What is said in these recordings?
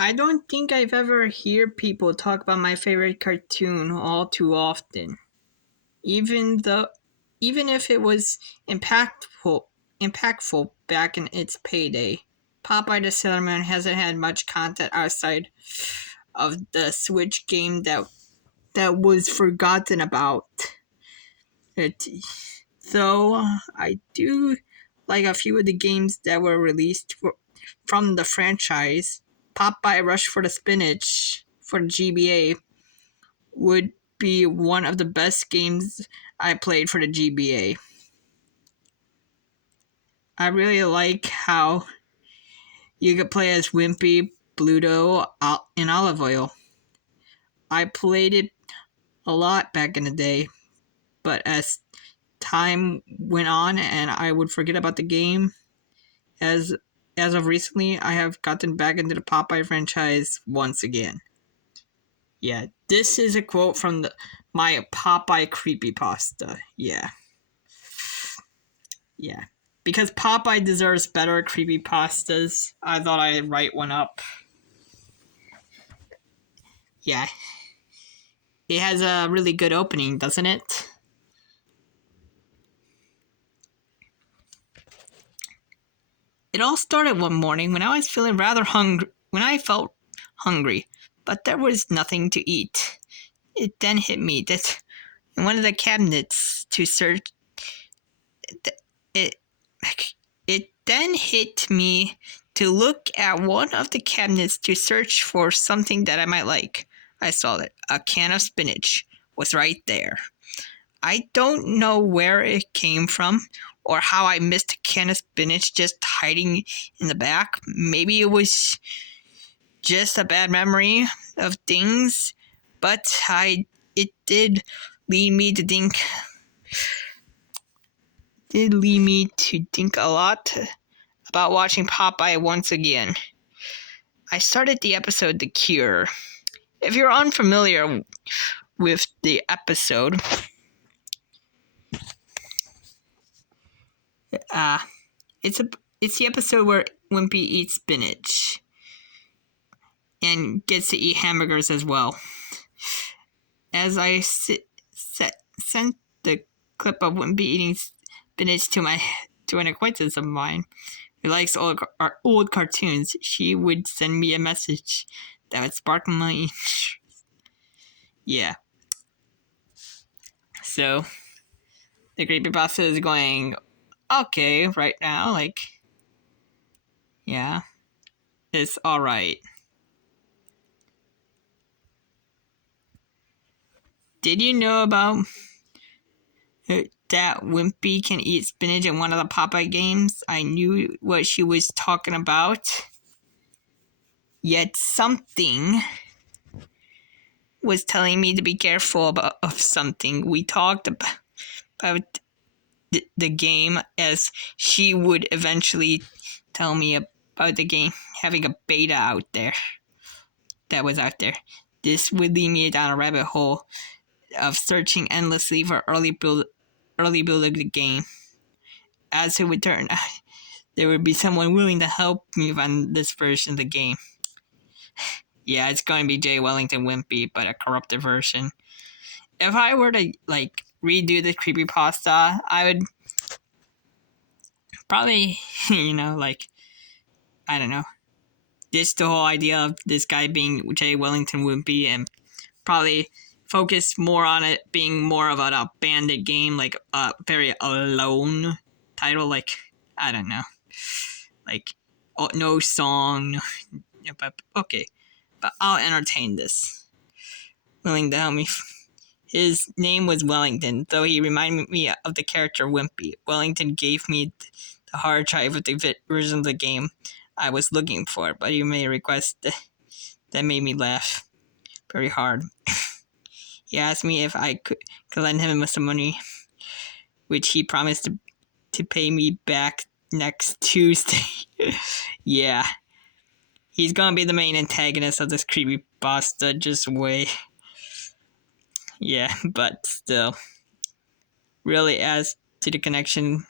I don't think I've ever heard people talk about my favorite cartoon all too often. Even though even if it was impactful back in its payday. Popeye the Sailor Man hasn't had much content outside of the Switch game that was forgotten about. It, though I do like a few of the games that were released from the franchise. Popeye Rush for the Spinach for the GBA would be one of the best games I played for the GBA. I really like how you could play as Wimpy, Bluto, and Olive Oil. I played it a lot back in the day, but as time went on and I would forget about the game, as of recently, I have gotten back into the Popeye franchise once again. Yeah, this is a quote from my Popeye Creepypasta. Yeah. Because Popeye deserves better creepypastas, I thought I'd write one up. Yeah. It has a really good opening, doesn't it? It all started one morning when I was feeling rather hungry, when I felt hungry, but there was nothing to eat. It then hit me that in one of the cabinets to search it then hit me to look at one of the cabinets to search for something that I might like. I saw it. A can of spinach was right there. I don't know where it came from or how I missed a can of spinach just hiding in the back. Maybe it was just a bad memory of things, but it did lead me to think a lot about watching Popeye once again. I started the episode The Cure. If you're unfamiliar with the episode, it's the episode where Wimpy eats spinach and gets to eat hamburgers as well. As I sent the clip of Wimpy eating spinach to an acquaintance of mine who likes old cartoons, she would send me a message that would spark my interest. Yeah. So the creepypasta is going okay right now, yeah, it's alright. Did you know about that Wimpy can eat spinach in one of the Popeye games? I knew what she was talking about. Yet something was telling me to be careful of something. We talked about the game as she would eventually tell me about the game having a beta out there. This would lead me down a rabbit hole of searching endlessly for early build of the game. As it would turn out, there would be someone willing to help me on this version of the game. Yeah, it's going to be Jay Wellington Wimpy, but a corrupted version. If I were to redo the creepypasta, I would probably, I don't know, ditch the whole idea of this guy being Jay Wellington Wimpy and probably focus more on it being more of a bandit game, like a very alone title, I don't know, no song, but okay, but I'll entertain this. Willing to help me. His name was Wellington, though he reminded me of the character Wimpy. Wellington gave me the hard drive with the version of the game I was looking for, but he made a request that made me laugh very hard. He asked me if I could lend him some money, which he promised to pay me back next Tuesday. Yeah. He's gonna be the main antagonist of this creepypasta, just wait. Yeah, but still. Really adds to the connection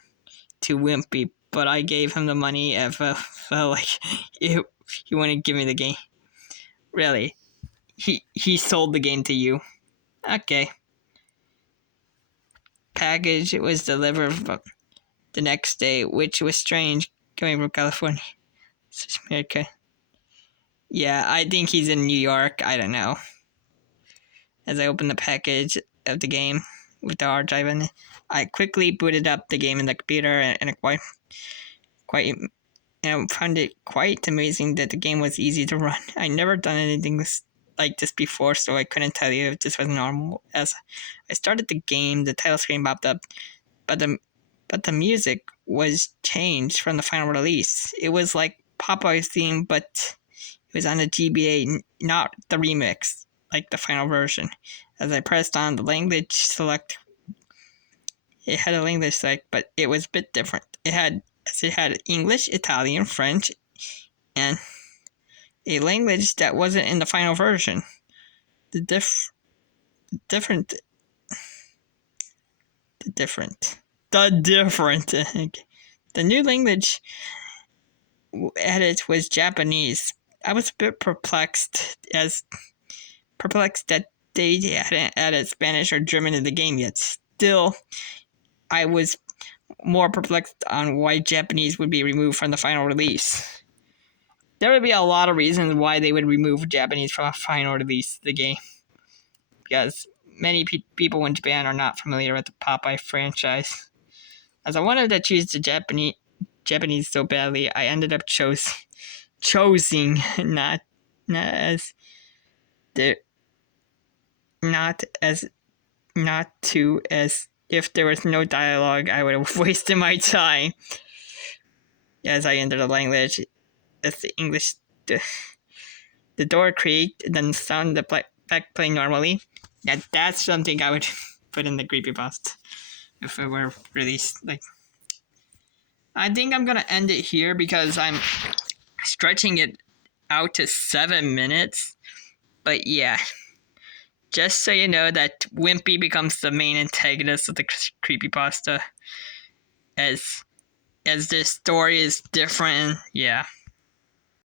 to Wimpy, but I gave him the money if I felt like he wanted to give me the game. Really? He sold the game to you. Okay. Package was delivered the next day, which was strange coming from California. America. Yeah, I think he's in New York. I don't know. As I opened the package of the game with the hard drive in it, I quickly booted up the game in the computer and found it quite amazing that the game was easy to run. I never done anything like this before, so I couldn't tell you if this was normal. As I started the game, the title screen popped up, but the music was changed from the final release. It was like Popeye's theme, but it was on the GBA, not the remix, like the final version. As I pressed on the language select, it had a language select, but it was a bit different. It had English, Italian, French, and a language that wasn't in the final version. The different. The new language added was Japanese. I was a bit perplexed that they hadn't added Spanish or German in the game yet. Still, I was more perplexed on why Japanese would be removed from the final release. There would be a lot of reasons why they would remove Japanese from a final release of the game, because many people in Japan are not familiar with the Popeye franchise. As I wanted to choose the Japanese so badly, I ended up choosing not as if there was no dialogue, I would have wasted my time. As I entered the language, as the English, the door creaked, and then sound the back playing normally. Yeah, that's something I would put in the creepypasta if it were released. I think I'm gonna end it here because I'm stretching it out to 7 minutes. But yeah, just so you know that Wimpy becomes the main antagonist of the creepypasta, as this story is different. Yeah.